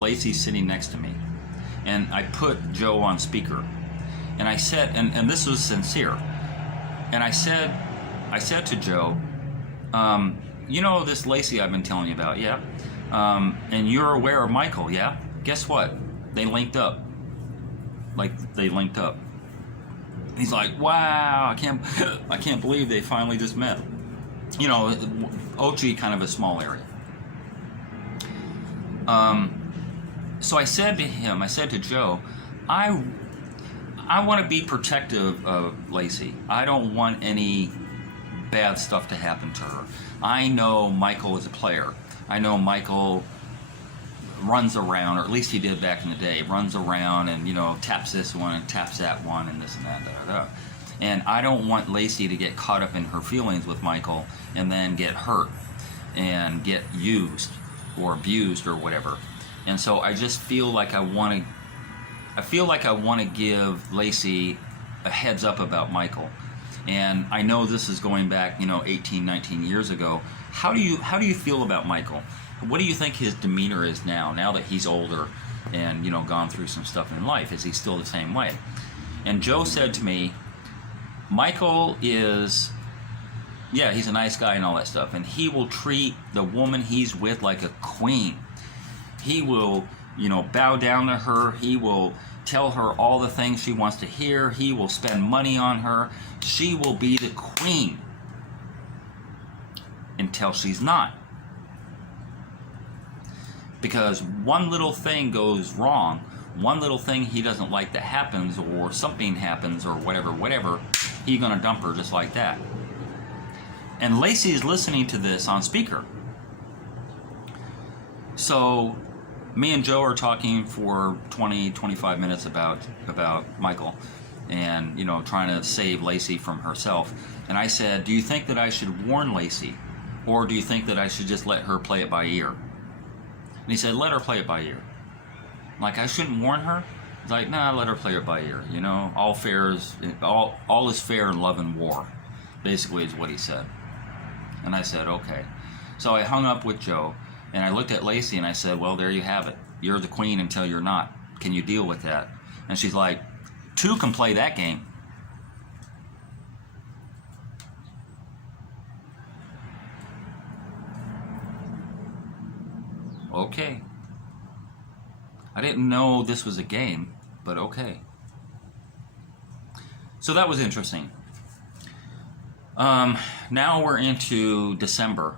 Lacey's sitting next to me, and I put Joe on speaker, and I said, and this was sincere, and I said to Joe, you know this Lacey I've been telling you about, yeah? And you're aware of Michael, yeah? Guess what? They linked up. They linked up. He's like, wow, I can't believe they finally just met. You know, Ochi, kind of a small area. So I said to Joe, I want to be protective of Lacey. I don't want any bad stuff to happen to her. I know Michael is a player. I know Michael runs around, or at least he did back in the day, runs around and, you know, taps this one and taps that one and this and that, And I don't want Lacey to get caught up in her feelings with Michael and then get hurt and get used or abused or whatever. And so I just feel like I want to give Lacey a heads up about Michael. And I know this is going back, 18, 19 years ago. How do you feel about Michael? What do you think his demeanor is now that he's older and, gone through some stuff in life? Is he still the same way? And Joe said to me, Michael is, yeah, he's a nice guy and all that stuff, and he will treat the woman he's with like a queen. He will, bow down to her. He will tell her all the things she wants to hear. He will spend money on her. She will be the queen until she's not. Because one little thing goes wrong, one little thing he doesn't like that happens, or something happens, or whatever, he's gonna dump her just like that. And Lacey is listening to this on speaker. So me and Joe are talking for 20, 25 minutes about Michael and, trying to save Lacey from herself. And I said, do you think that I should warn Lacey, or do you think that I should just let her play it by ear? And he said, let her play it by ear. Like, I shouldn't warn her? He's like, nah, let her play it by ear. All is fair in love and war, basically is what he said. And I said, okay. So I hung up with Joe, and I looked at Lacey and I said, well, there you have it. You're the queen until you're not. Can you deal with that? And she's like, two can play that game. Okay. I didn't know this was a game, but okay. So that was interesting. Now we're into December,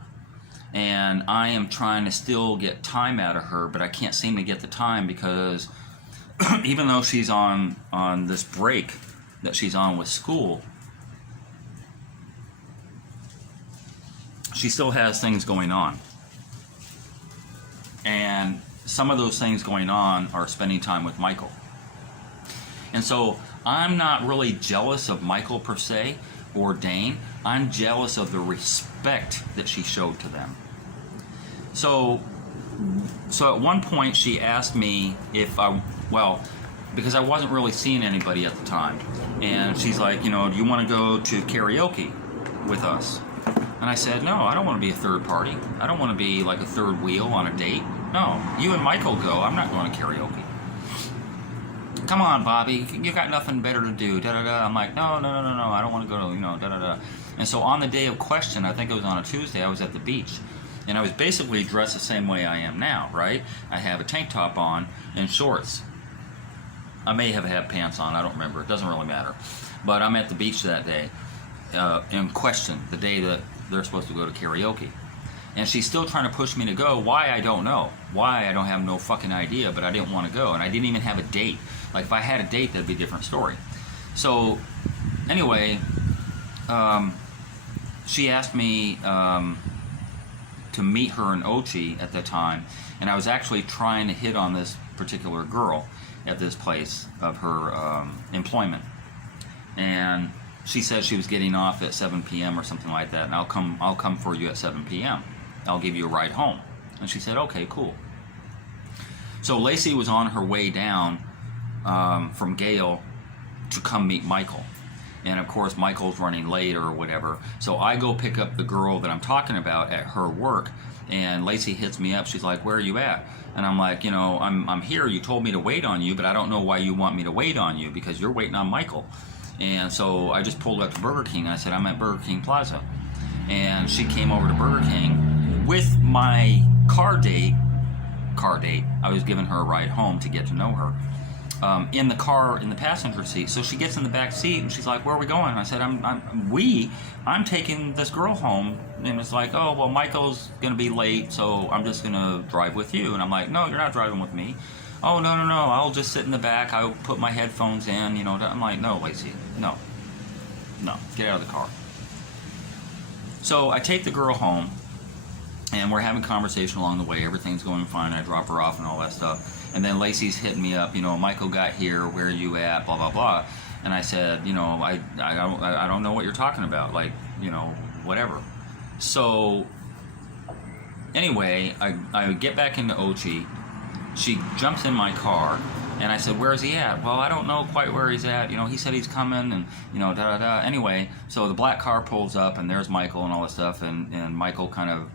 and I am trying to still get time out of her, but I can't seem to get the time because even though she's on this break that she's on with school, she still has things going on. And some of those things going on are spending time with Michael. And so I'm not really jealous of Michael per se or Dane. I'm jealous of the respect that she showed to them. So at one point she asked me because I wasn't really seeing anybody at the time. And she's like, do you want to go to karaoke with us? And I said, no, I don't want to be a third party. I don't want to be like a third wheel on a date. No, you and Michael go. I'm not going to karaoke. Come on, Bobby, you got nothing better to do. Da-da-da. I'm like, no, I don't want to go to, da-da-da. And so on the day of question, I think it was on a Tuesday, I was at the beach. And I was basically dressed the same way I am now, right? I have a tank top on and shorts. I may have had pants on, I don't remember. It doesn't really matter. But I'm at the beach that day in question, the day that they're supposed to go to karaoke. And she's still trying to push me to go. Why, I don't know. Why, I don't have no fucking idea, but I didn't want to go. And I didn't even have a date. Like, if I had a date, that'd be a different story. So, anyway, she asked me to meet her in Ochi at the time. And I was actually trying to hit on this particular girl at this place of her employment. And she said she was getting off at 7 p.m. or something like that, and I'll come for you at 7 p.m. I'll give you a ride home. And she said, okay, cool. So Lacey was on her way down from Gale to come meet Michael. And of course, Michael's running late or whatever. So I go pick up the girl that I'm talking about at her work, and Lacey hits me up. She's like, "Where are you at?" And I'm like, "You know, I'm here. You told me to wait on you, but I don't know why you want me to wait on you, because you're waiting on Michael." And so I just pulled up to Burger King, and I said, "I'm at Burger King Plaza." And she came over to Burger King with my car date. I was giving her a ride home to get to know her. In the car, in the passenger seat. So she gets in the back seat and she's like, "Where are we going?" I said, I'm taking this girl home." And it's like, "Oh, well, Michael's going to be late, so I'm just going to drive with you." And I'm like, "No, you're not driving with me." "Oh, no, I'll just sit in the back. I'll put my headphones in, you know." I'm like, "No, Lacey, no, get out of the car." So I take the girl home, and we're having conversation along the way. Everything's going fine. I drop her off and all that stuff. And then Lacey's hitting me up, "Michael got here, where are you at, blah, blah, blah." And I said, I don't know what you're talking about, like, whatever. So anyway, I get back into Ochi. She jumps in my car, and I said, "Where is he at?" "Well, I don't know quite where he's at. He said he's coming," and, da-da-da. Anyway, so the black car pulls up, and there's Michael and all that stuff, and Michael kind of,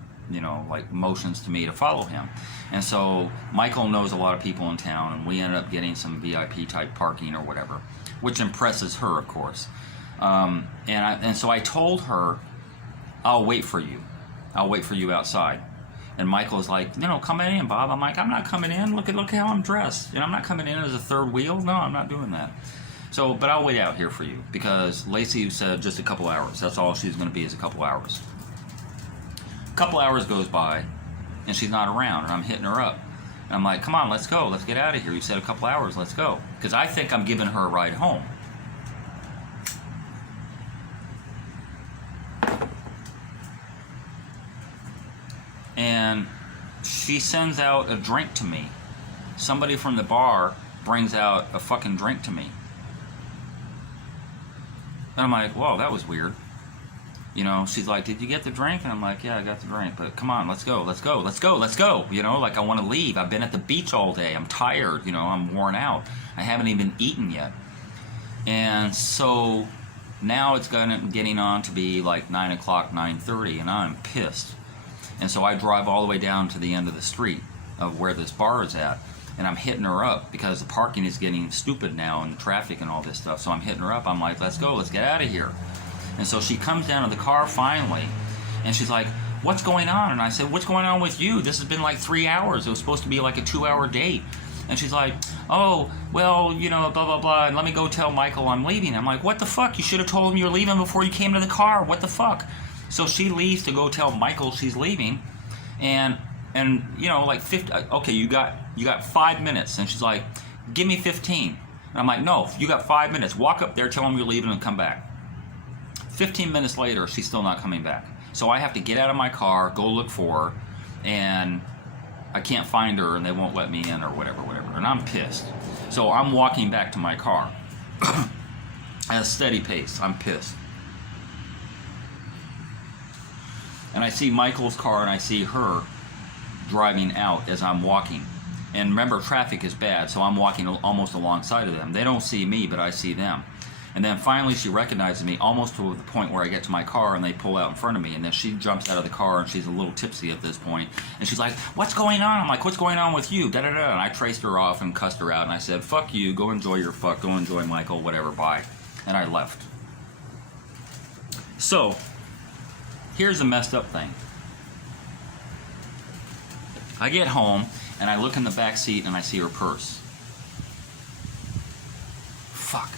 like motions to me to follow him. And so Michael knows a lot of people in town, and we ended up getting some VIP type parking or whatever, which impresses her, of course. And so I told her, "I'll wait for you. I'll wait for you outside." And Michael's like, "Come in, Bob." I'm like, "I'm not coming in. Look how I'm dressed. And I'm not coming in as a third wheel. No, I'm not doing that." So, but I'll wait out here for you, because Lacey said just a couple hours. That's all she's going to be, is a couple hours. A couple hours goes by, and she's not around, and I'm hitting her up. And I'm like, "Come on, let's go. Let's get out of here. You said a couple hours. Let's go." Because I think I'm giving her a ride home. And she sends out a drink to me. Somebody from the bar brings out a fucking drink to me. And I'm like, "Whoa, that was weird." She's like, "Did you get the drink?" And I'm like, "Yeah, I got the drink, but come on, let's go. Like I want to leave. I've been at the beach all day. I'm tired, I'm worn out. I haven't even eaten yet." And so now it's getting on to be like 9 o'clock, 9:30, and I'm pissed. And so I drive all the way down to the end of the street of where this bar is at, and I'm hitting her up because the parking is getting stupid now, and the traffic and all this stuff. So I'm hitting her up. I'm like, "Let's go. Let's get out of here." And so she comes down to the car finally, and she's like, "What's going on?" And I said, "What's going on with you? This has been like 3 hours. It was supposed to be like a 2-hour date." And she's like, "Oh, well, blah, blah, blah, and let me go tell Michael I'm leaving." I'm like, "What the fuck? You should have told him you were leaving before you came to the car. What the fuck?" So she leaves to go tell Michael she's leaving, and like 50, okay, you got 5 minutes. And she's like, "Give me 15. And I'm like, "No, you got 5 minutes. Walk up there, tell him you're leaving, and come back." 15 minutes later, she's still not coming back. So I have to get out of my car, go look for her, and I can't find her, and they won't let me in or whatever. And I'm pissed. So I'm walking back to my car at a steady pace. I'm pissed. And I see Michael's car, and I see her driving out as I'm walking. And remember, traffic is bad, so I'm walking almost alongside of them. They don't see me, but I see them. And then finally she recognizes me, almost to the point where I get to my car and they pull out in front of me. And then she jumps out of the car, and she's a little tipsy at this point. And she's like, "What's going on?" I'm like, "What's going on with you?" Da-da-da. And I traced her off and cussed her out. And I said, "Fuck you. Go enjoy your fuck. Go enjoy Michael. Whatever. Bye." And I left. So here's the messed up thing. I get home, and I look in the back seat, and I see her purse. Fuck.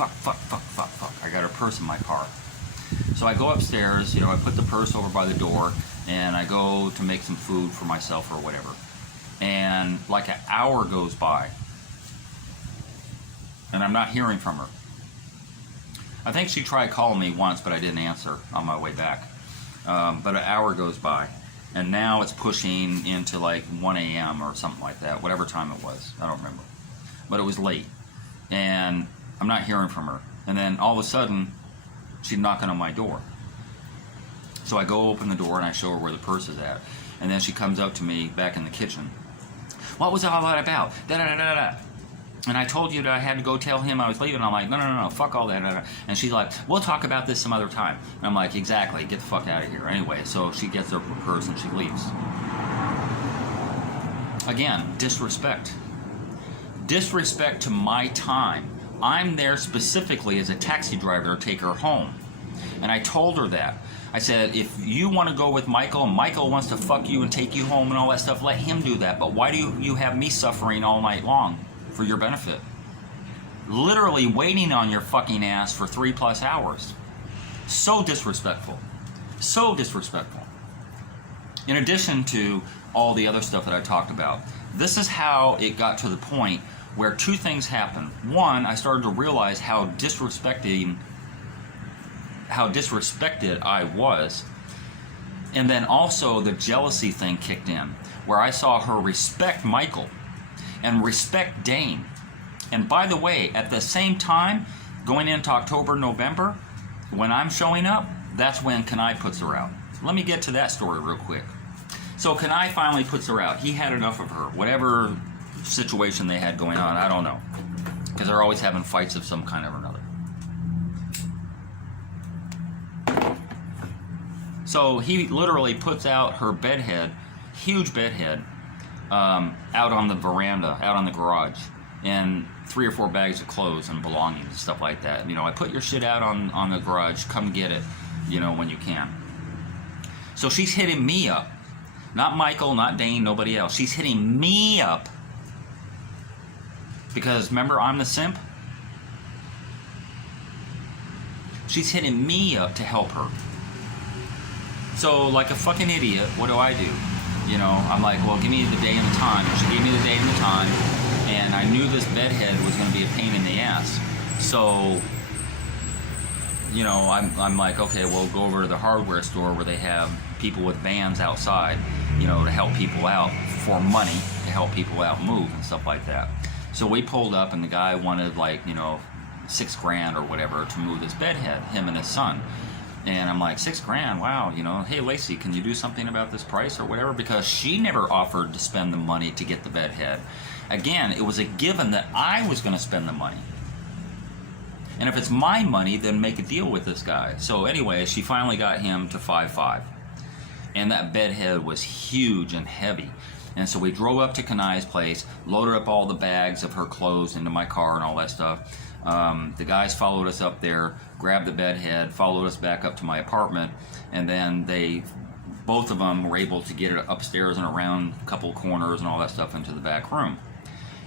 I got her purse in my car. So I go upstairs, I put the purse over by the door, and I go to make some food for myself or whatever. And like an hour goes by, and I'm not hearing from her. I think she tried calling me once, but I didn't answer on my way back. But an hour goes by, and now it's pushing into like 1 a.m. or something like that, whatever time it was. I don't remember. But it was late, and I'm not hearing from her. And then all of a sudden, she's knocking on my door. So I go open the door, and I show her where the purse is at. And then she comes up to me back in the kitchen. "What was all that about? Da-da-da-da-da." And I told you that I had to go tell him I was leaving. I'm like, no, fuck all that. No. And she's like, we'll talk about this some other time. And I'm like, exactly, get the fuck out of here. Anyway, so she gets her purse and she leaves. Again, disrespect. Disrespect to my time. I'm there specifically as a taxi driver to take her home. And I told her that. I said, if you want to go with Michael and Michael wants to fuck you and take you home and all that stuff, let him do that. But why do you have me suffering all night long for your benefit? Literally waiting on your fucking ass for 3+ hours. So disrespectful. So disrespectful. In addition to all the other stuff that I talked about, this is how it got to the point where two things happened. One, I started to realize how disrespected I was. And then also the jealousy thing kicked in, where I saw her respect Michael and respect Dane. And by the way, at the same time, going into October, November, when I'm showing up, that's when Kenai puts her out. Let me get to that story real quick. So Kenai finally puts her out. He had enough of her. Whatever situation they had going on, I don't know. Because they're always having fights of some kind or another. So he literally puts out her bedhead, huge bedhead, out on the veranda, out on the garage, and 3 or 4 bags of clothes and belongings and stuff like that. You know, I put your shit out on the garage, come get it, you know, when you can. So she's hitting me up. Not Michael, not Dane, nobody else. She's hitting me up. Because remember, I'm the simp? She's hitting me up to help her. So, like a fucking idiot, what do? You know, I'm like, well, give me the day and the time. And she gave me the day and the time, and I knew this bedhead was going to be a pain in the ass. So, you know, I'm like, okay, well, go over to the hardware store where they have people with vans outside, you know, to help people out for money, to help people out move and stuff like that. So we pulled up, and the guy wanted, like, you know, $6,000 or whatever to move this bedhead, him and his son. And I'm like, $6,000, wow, you know, hey, Lacey, can you do something about this price or whatever? Because she never offered to spend the money to get the bedhead. Again, it was a given that I was going to spend the money. And if it's my money, then make a deal with this guy. So anyway, she finally got him to 5.5. And that bedhead was huge and heavy. And so we drove up to Kenai's place, loaded up all the bags of her clothes into my car and all that stuff. The guys followed us up there, grabbed the bedhead, followed us back up to my apartment, and then both of them were able to get it upstairs and around a couple corners and all that stuff into the back room.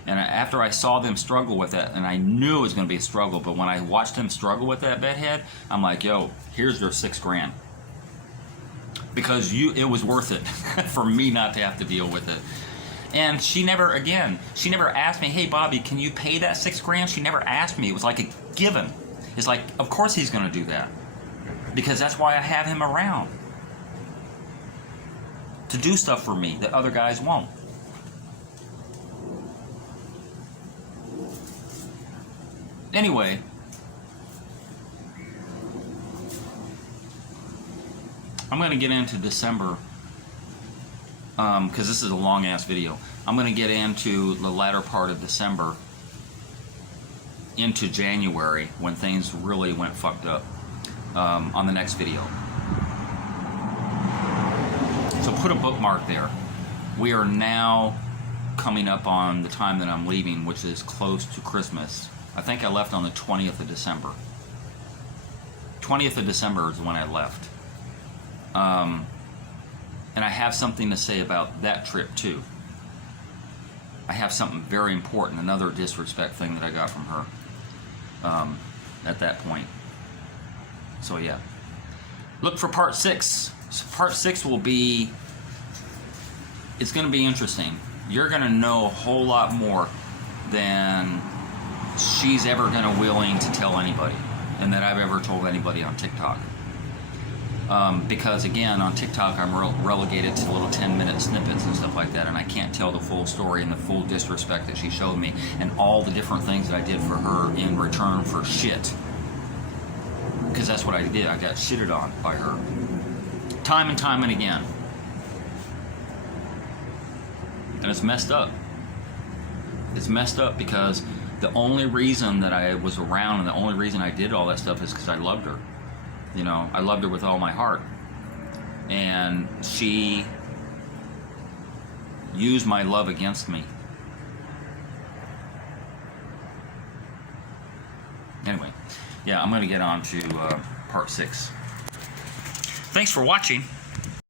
And after I saw them struggle with that, and I knew it was going to be a struggle, but when I watched them struggle with that bedhead, I'm like, yo, here's your $6,000. Because it was worth it for me not to have to deal with it. And she never asked me, hey, Bobby, can you pay that $6,000? She never asked me. It was like a given. It's like, of course he's going to do that. Because that's why I have him around. To do stuff for me that other guys won't. Anyway, I'm going to get into December, because this is a long-ass video. I'm going to get into the latter part of December into January when things really went fucked up on the next video. So put a bookmark there. We are now coming up on the time that I'm leaving, which is close to Christmas. I think I left on the 20th of December. 20th of December is when I left. And I have something to say about that trip too. I have something very important, another disrespect thing that I got from her at that point. So yeah. Look for part 6. So part 6 will be, it's going to be interesting. You're going to know a whole lot more than she's ever going to willing to tell anybody, and that I've ever told anybody on TikTok. Because again, on TikTok I'm relegated to little 10-minute snippets and stuff like that, and I can't tell the full story and the full disrespect that she showed me and all the different things that I did for her in return for shit. Because that's what I did. I got shitted on by her. Time and again. And it's messed up. It's messed up because The only reason that I was around and the only reason I did all that stuff is because I loved her. You know, I loved her with all my heart. And she used my love against me. Anyway, yeah, I'm going to get on to part 6. Thanks for watching.